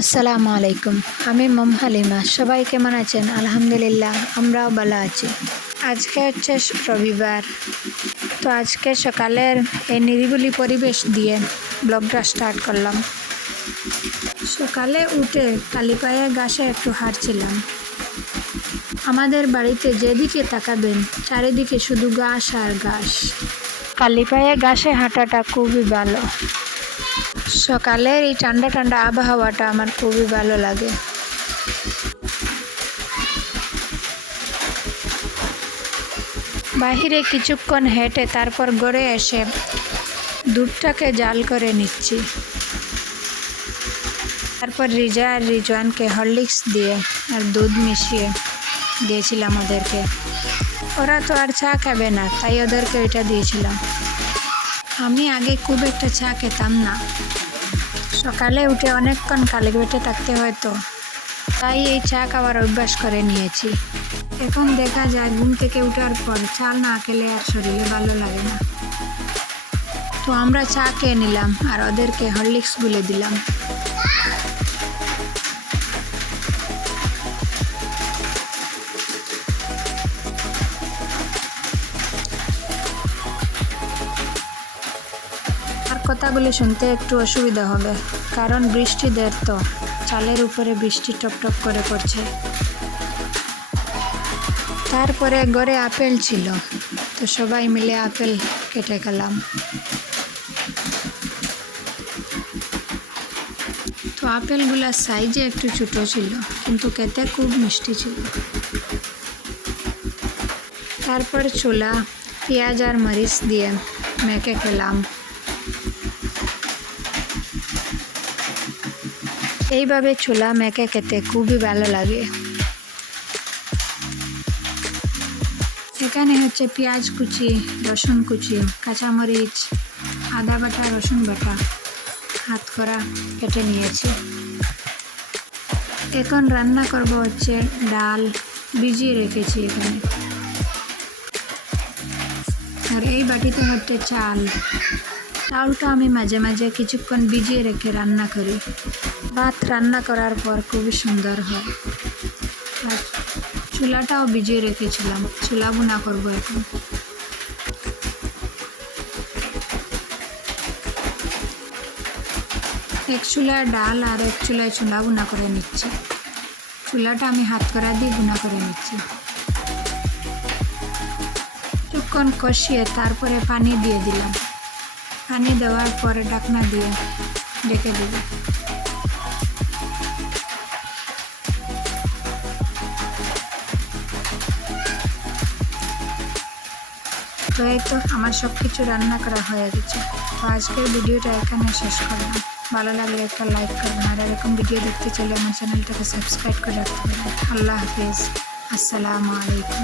আসসালামু আলাইকুম। আমি মম হালিমা। সবাই কেমন আছেন? আলহামদুলিল্লাহ, আমরাও ভালো আছি। আজকে হচ্ছে রবিবার। তো আজকে সকালের এই নিরিবিলি পরিবেশ দিয়ে ব্লগটা স্টার্ট করলাম। সকালে উঠে খালি পায়ে ঘাসে একটু হাঁটছিলাম। আমাদের বাড়িতে যেদিকে তাকাবেন চারিদিকে শুধু ঘাস আর ঘাস। খালি পায়ে ঘাসে হাঁটাটা খুবই ভালো। সকালের এই ঠান্ডা ঠান্ডা আবহাওয়াটা আমার খুবই ভালো লাগে। বাহিরে কিছুক্ষণ হেঁটে তারপর ঘরে এসে দুধটাকে জাল করে নিচ্ছি। তারপর রিজা আর রিজওয়ানকে হরলিক্স দিয়ে আর দুধ মিশিয়ে দিয়েছিলাম ওদেরকে। ওরা তো আর চা খাবে না, তাই ওদেরকে ওইটা দিয়েছিলাম। আমি আগে খুব একটা চা খেতাম না। সকালে উঠে অনেকক্ষণ খালি পেটে থাকতে হয়, তো তাই এই চা খাওয়ার অভ্যাস করে নিয়েছি। এখন দেখা যায় ঘুম থেকে ওঠার পর চা না খেলে আর শরীরে ভালো লাগে না। তো আমরা চা খেয়ে নিলাম আর ওদেরকে হরলিক্স গুলে দিলাম। আর কথাগুলি শুনতে একটু অসুবিধা হবে, কারণ বৃষ্টিদের তো চালের উপরে বৃষ্টি টপটপ করে পড়ছে। তারপরে ঘরে আপেল ছিল, তো সবাই মিলে আপেল কেটে খেলাম। তো আপেলগুলার সাইজে একটু ছোটো ছিল, কিন্তু খেতে খুব মিষ্টি ছিল। তারপর চুলা পেঁয়াজ আর মরিচ দিয়ে মেখে খেলাম। এইভাবে চুলা মেখে খেতে খুবই ভালো লাগে। এখানে হচ্ছে পেঁয়াজ কুচি, রসুন কুচি, কাঁচামরিচ, আদা বাটা, রসুন বাটা হাত করা কেটে নিয়েছি। এখন রান্না করব হচ্ছে ডাল, ভিজিয়ে রেখেছি এখানে। আর এই বাটিতে হচ্ছে চালটা আমি মাঝে মাঝে কিছুক্ষণ ভিজিয়ে রেখে রান্না করি। ভাত রান্না করার পর খুবই সুন্দর হয়। আর চুলাটাও ভিজিয়ে রেখেছিলাম, চুলা ভুনা করবো এখন। এক চুলায় ডাল আর এক চুলায় চুলা ভুনা করে নিচ্ছি। চুলাটা আমি হাত করা দিয়ে ভুনা করে নিচ্ছি। কিছুক্ষণ কষিয়ে তারপরে পানি দিয়ে দিলাম। পানি দেওয়ার পরে ঢাকনা দিয়ে ঢেকে দেব। তো এই তো আমার সব কিছু রান্না করা হয়ে গেছে। তো আজকের ভিডিওটা এখানে শেষ করলাম। ভালো লাগলে একটা লাইক করবেন, আর এরকম ভিডিও দেখতে চাইলে আমার চ্যানেলটাকে সাবস্ক্রাইব করে রাখতে পারেন। আল্লাহ হাফিজ, আসসালামু আলাইকুম।